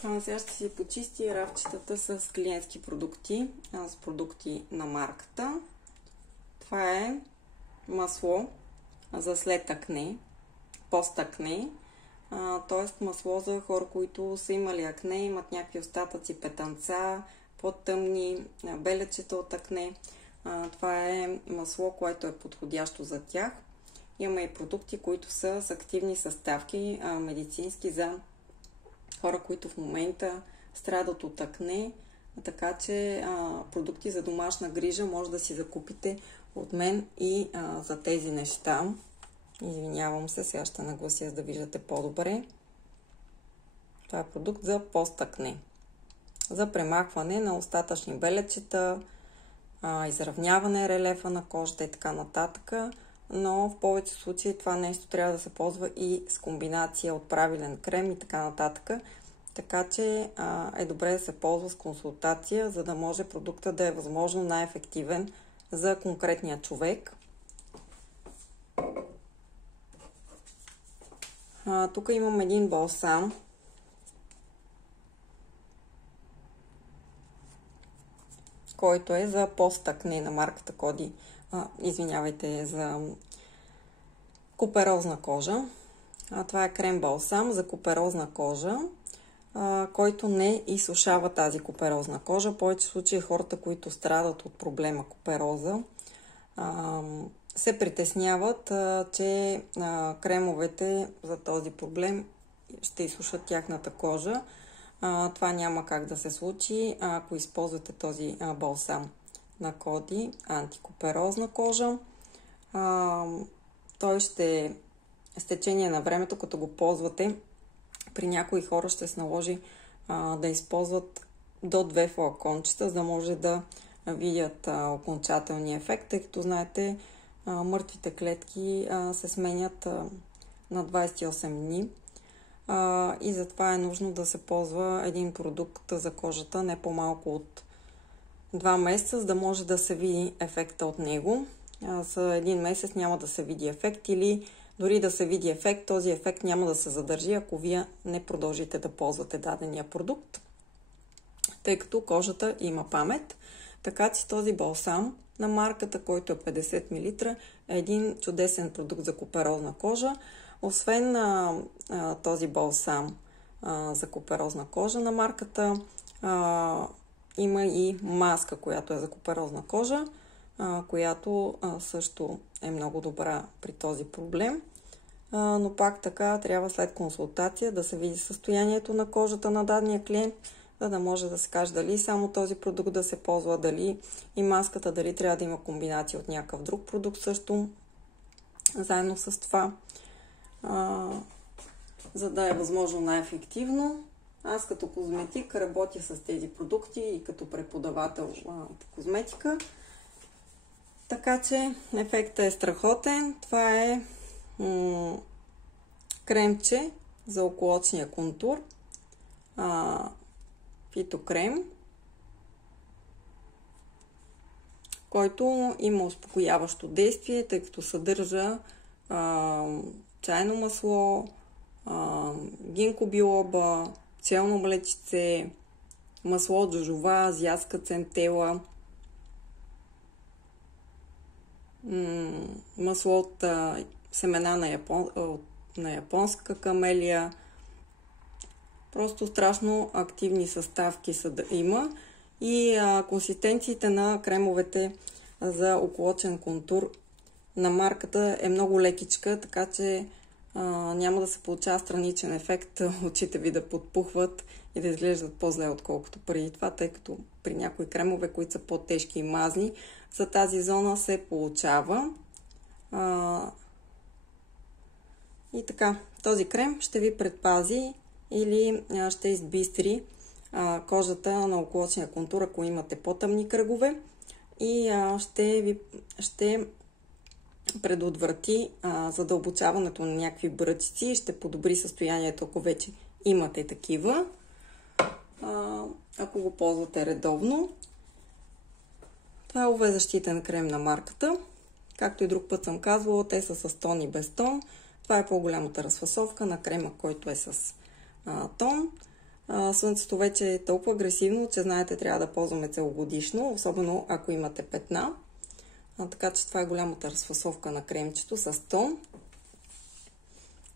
Сега ще си почисти рафчетата с клиентски продукти, с продукти на марката. Това е масло за след акне, пост-акне, т.е. масло за хора, които са имали акне, имат някакви остатъци, петънца, по-тъмни, белечета от акне. Това е масло, което е подходящо за тях. Има и продукти, които са с активни съставки, медицински за хора, които в момента страдат от акне, така че продукти за домашна грижа може да си закупите от мен и за тези неща. Извинявам се, сега ще наглася, за да виждате по-добре. Това е продукт за пост-акне. За премахване на остатъчни белечета, изравняване релефа на кожата и така нататък. Но в повече случаи това нещо трябва да се ползва и с комбинация от правилен крем и така нататък. Така че е добре да се ползва с консултация, за да може продукта да е възможно най-ефективен за конкретния човек. Тук имам един балсам, който е за пост-акне на марката Коди. За куперозна кожа. Това е крем-балсам за куперозна кожа, който не изсушава тази куперозна кожа. В повече случаи хората, които страдат от проблема купероза, се притесняват, че кремовете за този проблем ще изсушат тяхната кожа. Това няма как да се случи, ако използвате този балсам на Коди, антикуперозна кожа. Той ще с течение на времето, като го ползвате, при някои хора ще се наложи да използват до 2 флакончета, за да може да видят окончателния ефект, тъй като знаете, мъртвите клетки се сменят на 28 дни и затова е нужно да се ползва един продукт за кожата не по-малко от 2 месеца, за да може да се види ефекта от него. За един месец няма да се види ефект или дори да се види ефект, този ефект няма да се задържи, ако вие не продължите да ползвате дадения продукт, тъй като кожата има памет. Така че този балсам на марката, който е 50 мл, е един чудесен продукт за куперозна кожа. Освен този балсам за куперозна кожа на марката, има и маска, която е за куперозна кожа, която също е много добра при този проблем. Но пак така трябва след консултация да се види състоянието на кожата на дадения клиент, за да може да се каже дали само този продукт да се ползва, дали и маската, дали трябва да има комбинация от някакъв друг продукт също, заедно с това, за да е възможно най-ефективно. Аз като козметик работя с тези продукти и като преподавател по козметика. Така че ефектът е страхотен. Това е кремче за околочния контур. Фитокрем, който има успокояващо действие, тъй като съдържа чайно масло, гинко билоба, пчелно млечице, масло от жожова, азиатска центела, масло от семена на японска камелия. Просто страшно активни съставки има и консистенциите на кремовете за околочен контур на марката е много лекичка, така че няма да се получава страничен ефект, очите ви да подпухват и да изглеждат по-зле, отколкото преди това, тъй като при някои кремове, които са по-тежки и мазни, за тази зона се получава. И така, този крем ще ви предпази или ще избистри кожата на околочния контур, ако имате по-тъмни кръгове, и ще предотврати задълбочаването на някакви бръчици и ще подобри състоянието, ако вече имате такива, ако го ползвате редовно. Това е UV-защитен крем на марката. Както и друг път съм казвала, те са с тон и без тон. Това е по-голямата разфасовка на крема, който е с тон. Слънцето вече е толкова агресивно, че знаете, трябва да ползваме целогодишно, особено ако имате петна. Така че това е голямата разфасовка на кремчето с тон,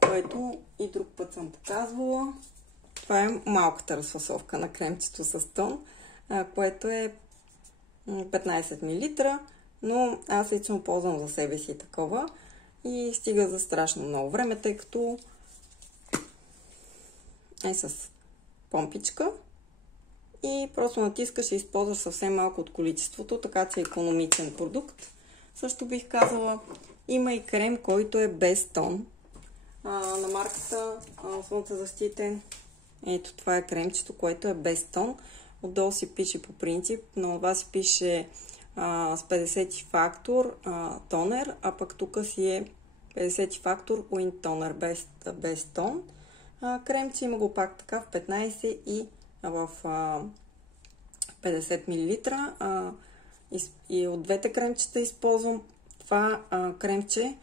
което и друг път съм показвала. Това е малката разфасовка на кремчето с тон, което е 15 мл, но аз лично ползвам за себе си такова и стига за страшно много време, тъй като е с помпичка и просто натискаш и използваш съвсем малко от количеството, така че е икономичен продукт. Също бих казала, има и крем, който е без тон. На марката Слънцезащитен. Ето, това е кремчето, което е без тон. Отдолу си пише по принцип, но това си пише с 50 фактор тонер, а пък тук си е 50 фактор Wind Toner без тон. Кремче има го пак така в 15 и в 50 мл. И от двете кремчета използвам това кремче,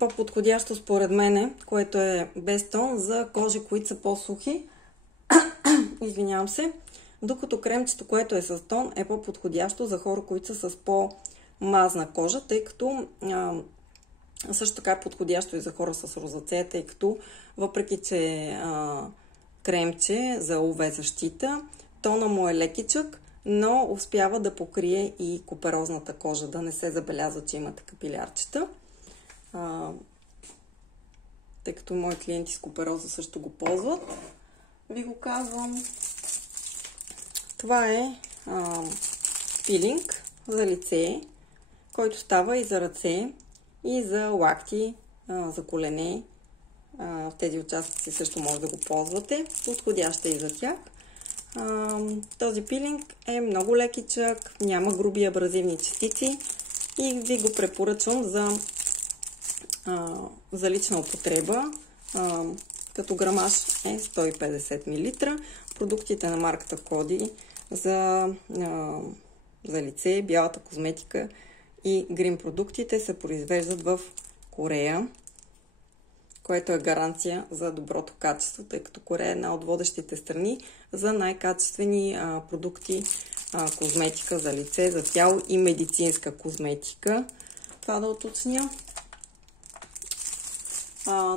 по-подходящо според мене, което е без тон за кожи, които са по-сухи. Извинявам се. Докато кремчето, което е с тон, е по-подходящо за хора, които са с по-мазна кожа, тъй като също така е подходящо и за хора с розацея, тъй като въпреки, че кремче за UV защита, тона му е лекичък, но успява да покрие и куперозната кожа, да не се забелязва, че имате капилярчета. Тъй като мои клиенти с купероза също го ползват. Ви го казвам. Това е пилинг за лице, който става и за ръце, и за лакти, за колене. В тези участъци също може да го ползвате. Подходяща и за тях. Този пилинг е много лекичък, няма груби абразивни частици и ви го препоръчвам за лична употреба. Като грамаж е 150 мл. Продуктите на марката Коди за лице, бялата козметика и грим продуктите се произвеждат в Корея, което е гаранция за доброто качество, тъй като Корея е една от водещите страни за най-качествени продукти, козметика за лице, за тяло и медицинска козметика. Това да уточня.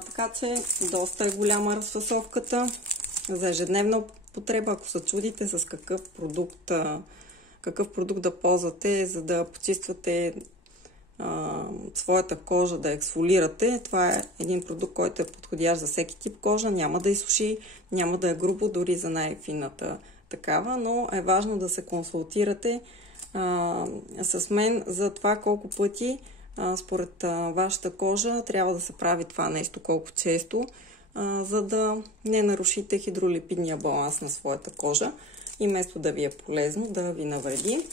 Така че доста е голяма разфасовката за ежедневна употреба. Ако се чудите с какъв продукт да ползвате, за да почиствате своята кожа, да ексфолирате, това е един продукт, който е подходящ за всеки тип кожа, няма да изсуши, няма да е грубо, дори за най-финната такава, но е важно да се консултирате с мен за това колко пъти според вашата кожа трябва да се прави това нещо, колко често, за да не нарушите хидролипидния баланс на своята кожа и вместо да ви е полезно, да ви навреди.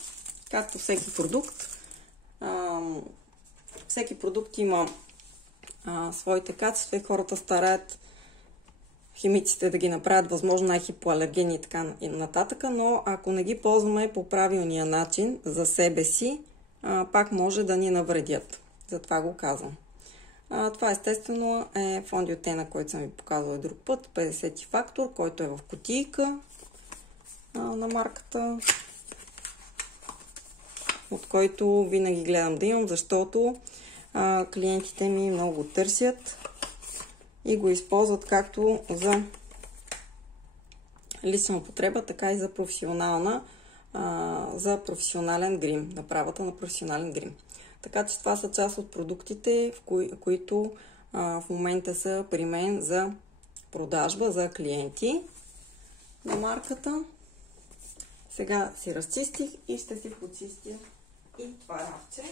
Както всеки продукт има своите качества и хората стараят химиците да ги направят възможно най-хипоалергени и така нататък, но ако не ги ползваме по правилния начин за себе си, пак може да ни навредят. Затова го казвам. Това естествено е фондиотена, който съм ви показвала друг път, 50 фактор, който е в кутийка на марката, от който винаги гледам да имам, защото клиентите ми много го търсят и го използват както за лична употреба, така и за за професионален грим, направата на професионален грим. Така че това са част от продуктите, които в момента са при мен за продажба за клиенти на марката. Сега си разчистих и ще си почистя и това равче.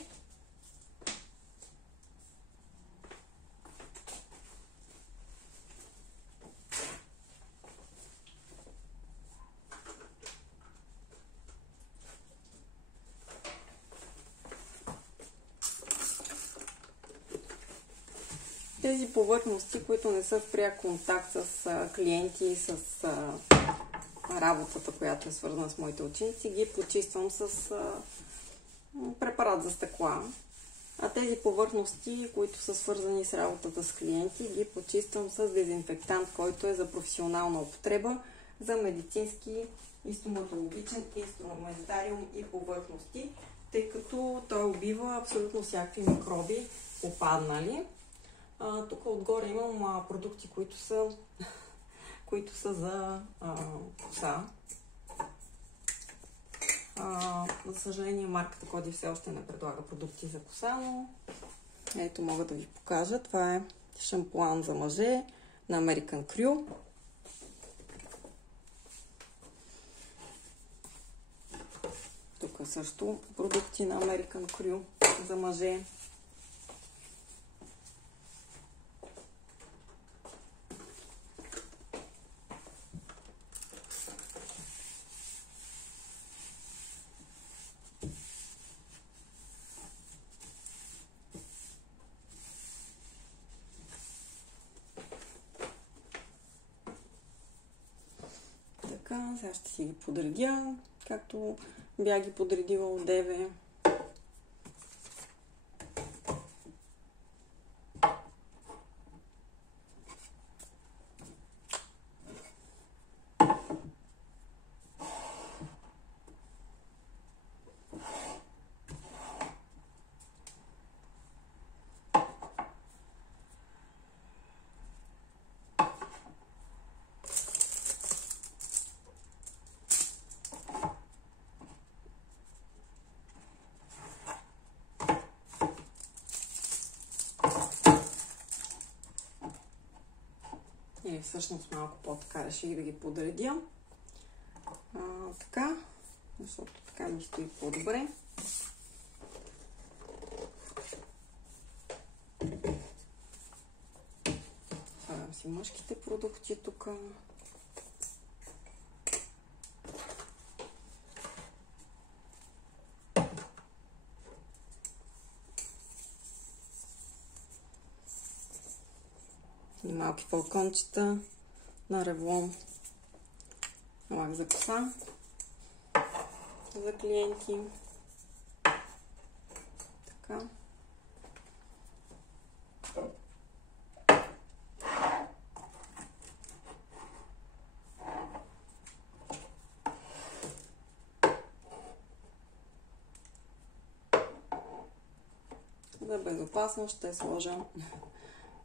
Тези повърхности, които не са в пряк контакт с клиенти, с работата, която е свързана с моите ученици, ги почиствам с препарат за стъкла. А тези повърхности, които са свързани с работата с клиенти, ги почиствам с дезинфектант, който е за професионална употреба, за медицински и стоматологичен инструментариум и повърхности, тъй като той убива абсолютно всякакви микроби, попаднали. Тук отгоре имам продукти, които са за коса. За съжаление, марката Коди все още не предлага продукти за коса, но ето мога да ви покажа. Това е шампуан за мъже на American Crew. Тук също продукти на American Crew за мъже. Така, сега ще си ги подредя, както бях ги подредила от деве. Или всъщност малко по-така реших да ги подредя. Така, защото така ми стои по-добре. Слагам си мъжките продукти тук. И малки фалкончета на Revlon. Лак за коса за клиенти. Така. За безопасност ще сложа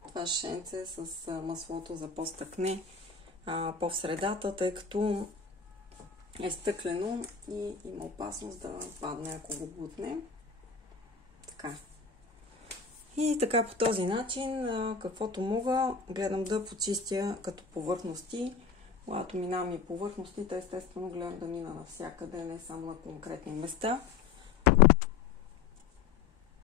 това шенце с маслото за по-стъкне по-в средата, тъй като е стъклено и има опасност да падне, ако го бутне. Така. И така по този начин, каквото мога, гледам да почистя като повърхности. Когато минавам и повърхностите, естествено гледам да мина навсякъде, не само на конкретни места.